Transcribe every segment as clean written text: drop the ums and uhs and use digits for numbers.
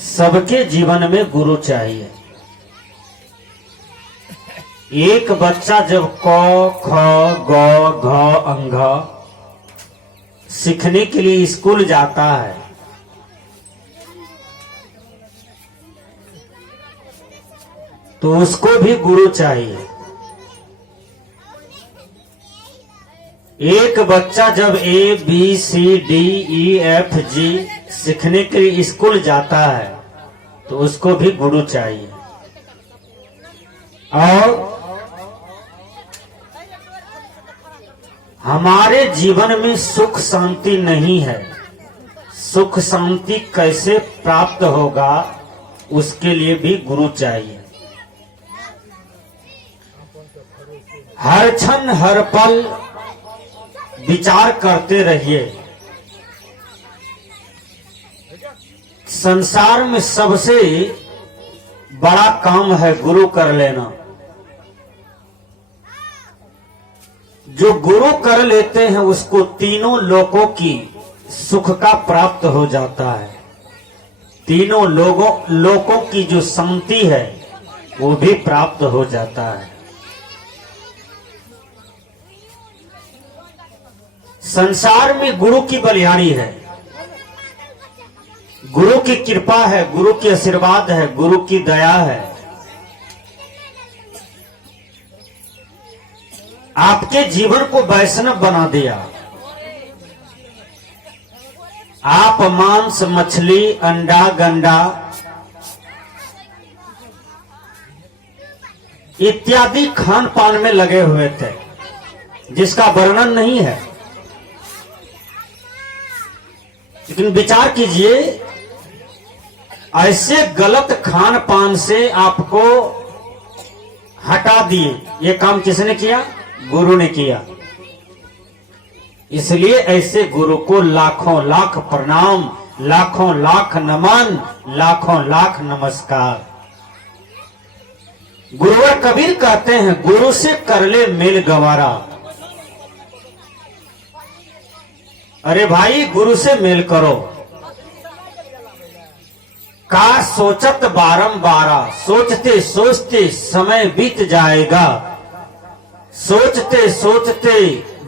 सबके जीवन में गुरु चाहिए। एक बच्चा जब क ख ग घ अंघ सीखने के लिए स्कूल जाता है तो उसको भी गुरु चाहिए। एक बच्चा जब ABCDEFG सीखने के लिए स्कूल जाता है तो उसको भी गुरु चाहिए। और हमारे जीवन में सुख शांति नहीं है, सुख शांति कैसे प्राप्त होगा उसके लिए भी गुरु चाहिए। हर क्षण हर पल विचार करते रहिए। संसार में सबसे बड़ा काम है गुरु कर लेना। जो गुरु कर लेते हैं उसको तीनों लोकों की सुख का प्राप्त हो जाता है। तीनों लोकों की जो शांति है वो भी प्राप्त हो जाता है। संसार में गुरु की बलिहारी है, गुरु की कृपा है, गुरु की आशीर्वाद है, गुरु की दया है। आपके जीवन को वैष्णव बना दिया। आप मांस मछली अंडा गंडा इत्यादि खान पान में लगे हुए थे जिसका वर्णन नहीं है। लेकिन विचार कीजिए, ऐसे गलत खान पान से आपको हटा दिए। ये काम किसने किया? गुरु ने किया। इसलिए ऐसे गुरु को लाखों लाख प्रणाम, लाखों लाख नमन, लाखों लाख नमस्कार। गुरुवर कबीर कहते हैं, गुरु से कर ले मेल गवारा। अरे भाई, गुरु से मेल करो। का सोचत बारंबारा, सोचते सोचते समय बीत जाएगा, सोचते सोचते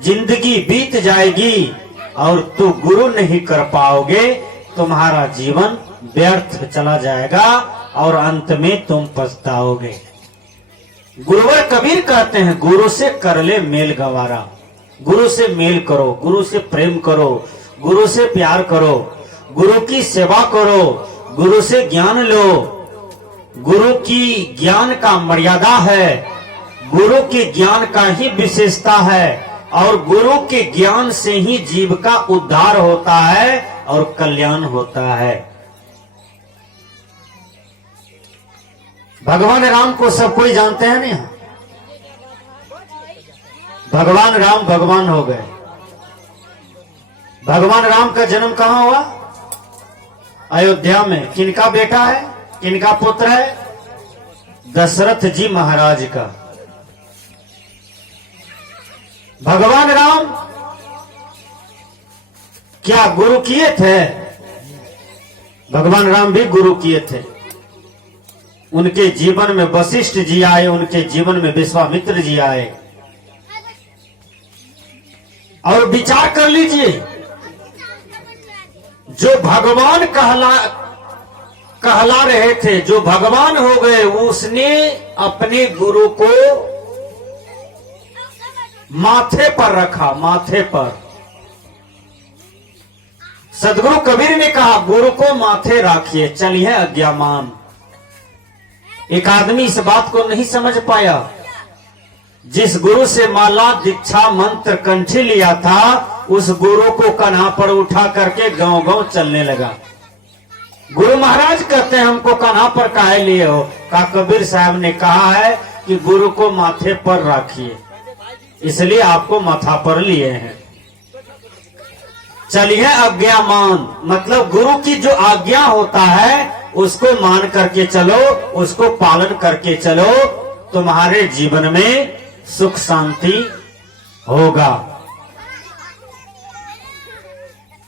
जिंदगी बीत जाएगी और तू गुरु नहीं कर पाओगे। तुम्हारा जीवन व्यर्थ चला जाएगा और अंत में तुम पछताओगे। गुरुवर कबीर कहते हैं, गुरु से कर ले मेल गवारा। गुरु से मेल करो, गुरु से प्रेम करो, गुरु से प्यार करो, गुरु की सेवा करो, गुरु से ज्ञान लो। गुरु की ज्ञान का मर्यादा है, गुरु के ज्ञान का ही विशेषता है और गुरु के ज्ञान से ही जीव का उद्धार होता है और कल्याण होता है। भगवान राम को सब कोई जानते हैं नहीं? भगवान राम भगवान हो गए। भगवान राम का जन्म कहां हुआ? अयोध्या में। किनका बेटा है, किनका पुत्र है? दशरथ जी महाराज का। भगवान राम क्या गुरु किए थे? भगवान राम भी गुरु किए थे। उनके जीवन में वशिष्ठ जी आए, उनके जीवन में विश्वामित्र जी आए। और विचार कर लीजिए, जो भगवान कहला रहे थे, जो भगवान हो गए, उसने अपने गुरु को माथे पर रखा, माथे पर। सदगुरु कबीर ने कहा, गुरु को माथे राखिए, चलिए अज्ञामान। एक आदमी इस बात को नहीं समझ पाया। जिस गुरु से माला दीक्षा मंत्र कंठी लिया था, उस गुरु को कन्हा पर उठा करके गांव गांव चलने लगा। गुरु महाराज कहते हैं, हमको कन्हा पर काहे लिए हो? का कबीर साहब ने कहा है कि गुरु को माथे पर रखिए, इसलिए आपको माथा पर लिए हैं। चलिए आज्ञामान, मतलब गुरु की जो आज्ञा होता है उसको मान करके चलो, उसको पालन करके चलो, तुम्हारे जीवन में सुख शांति होगा।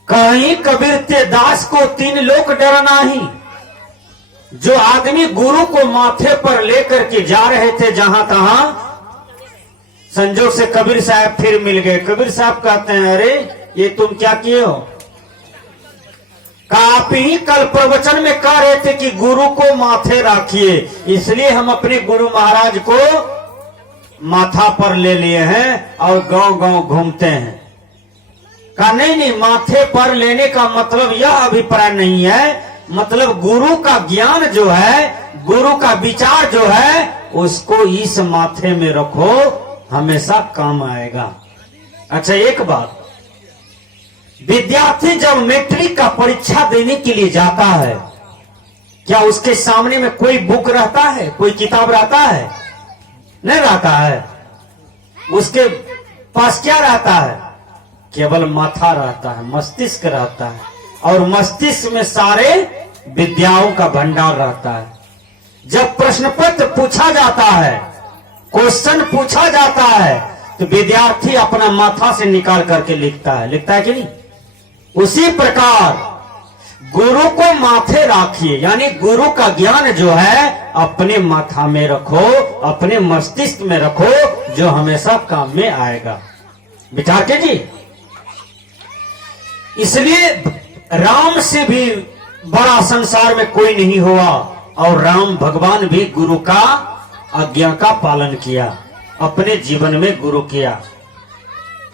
कहीं कबीर ते दास को तीन लोक डर नाही, जो आदमी गुरु को माथे पर लेकर के जा रहे थे जहां तहां, संजोग से कबीर साहब फिर मिल गए। कबीर साहब कहते हैं, अरे ये तुम क्या किए हो? आप ही कल प्रवचन में कह रहे थे कि गुरु को माथे रखिए, इसलिए हम अपने गुरु महाराज को माथा पर ले लिए हैं और गांव गांव घूमते हैं। कहा नहीं नहीं, माथे पर लेने का मतलब यह अभिप्राय नहीं है, मतलब गुरु का ज्ञान जो है, गुरु का विचार जो है, उसको इस माथे में रखो, हमेशा काम आएगा। अच्छा एक बात, विद्यार्थी जब मैट्रिक का परीक्षा देने के लिए जाता है, क्या उसके सामने में कोई बुक रहता है, कोई किताब रहता है? नहीं रहता है। उसके पास क्या रहता है? केवल माथा रहता है, मस्तिष्क रहता है, और मस्तिष्क में सारे विद्याओं का भंडार रहता है। जब प्रश्न पत्र पूछा जाता है, क्वेश्चन पूछा जाता है, तो विद्यार्थी अपना माथा से निकाल करके लिखता है कि नहीं? उसी प्रकार गुरु को माथे रखिए, यानी गुरु का ज्ञान जो है अपने माथा में रखो, अपने मस्तिष्क में रखो, जो हमेशा काम में आएगा। विचार कीजिए। इसलिए राम से भी बड़ा संसार में कोई नहीं हुआ, और राम भगवान भी गुरु का आज्ञा का पालन किया, अपने जीवन में गुरु किया।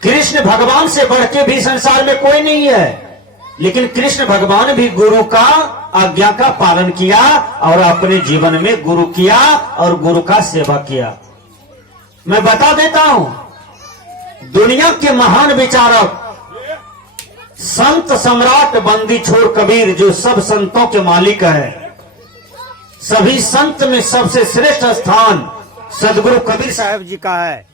कृष्ण भगवान से बढ़ के भी संसार में कोई नहीं है, लेकिन कृष्ण भगवान भी गुरु का आज्ञा का पालन किया और अपने जीवन में गुरु किया और गुरु का सेवा किया। मैं बता देता हूं, दुनिया के महान विचारक संत सम्राट बंदी छोड़ कबीर, जो सब संतों के मालिक है, सभी संत में सबसे श्रेष्ठ स्थान सदगुरु कबीर साहब जी का है।